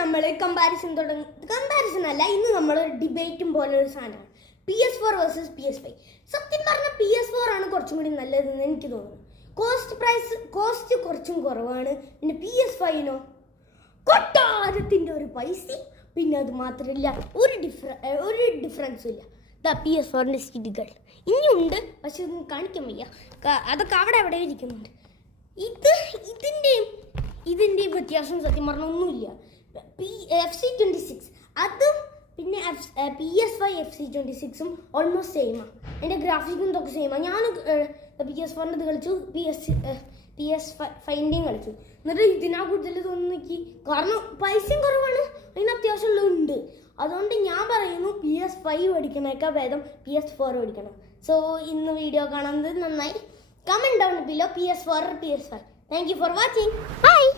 നമ്മൾ കമ്പാരിസൺ അല്ല, ഇന്ന് നമ്മൾ ഡിബേറ്റും പോലെ ഒരു സാധനമാണ് PS4 വേഴ്സസ് PS5. സത്യം പറഞ്ഞാൽ PS4 ആണ് കുറച്ചും കൂടി നല്ലതെന്ന് എനിക്ക് തോന്നുന്നു. കോസ്റ്റ് കുറച്ചും കുറവാണ്. പിന്നെ PS5നോ കൊട്ടാരത്തിൻ്റെ ഒരു പൈസ. പിന്നെ അത് മാത്രമല്ല ഒരു ഡിഫറൻസും ഇല്ല. PS4ൻ്റെ സീറ്റുകൾ ഇനിയുണ്ട്, പക്ഷെ ഒന്നും കാണിക്കാൻ വയ്യ. അതൊക്കെ അവിടെ ഇരിക്കുന്നുണ്ട്. ഇതിൻ്റെ വ്യത്യാസം സത്യം പറഞ്ഞാൽ ഒന്നുമില്ല. FC26 അതും പിന്നെ PS5 FC26ഉം ഓൾമോസ്റ്റ് സെയിമാണ്. എൻ്റെ ഗ്രാഫിക്കും ഇതൊക്കെ സെയിമാണ്. ഞാൻ PS4ൻ്റെ ഇത് കളിച്ചു, PS5ൻ്റെയും കളിച്ചു. എന്നിട്ട് ഇതിനാ കൂടുതൽ തോന്നുന്നു, കാരണം പൈസയും കുറവാണ്, അതിന് അത്യാവശ്യമുള്ളതുണ്ട്. അതുകൊണ്ട് ഞാൻ പറയുന്നു PS5 മേടിക്കണേക്കാൾ ഭേദം PS4 മേടിക്കണം. സോ ഇന്ന് വീഡിയോ കാണുന്നത് നന്നായി. Comment down below PS4 or PS5. Thank you for watching. Bye.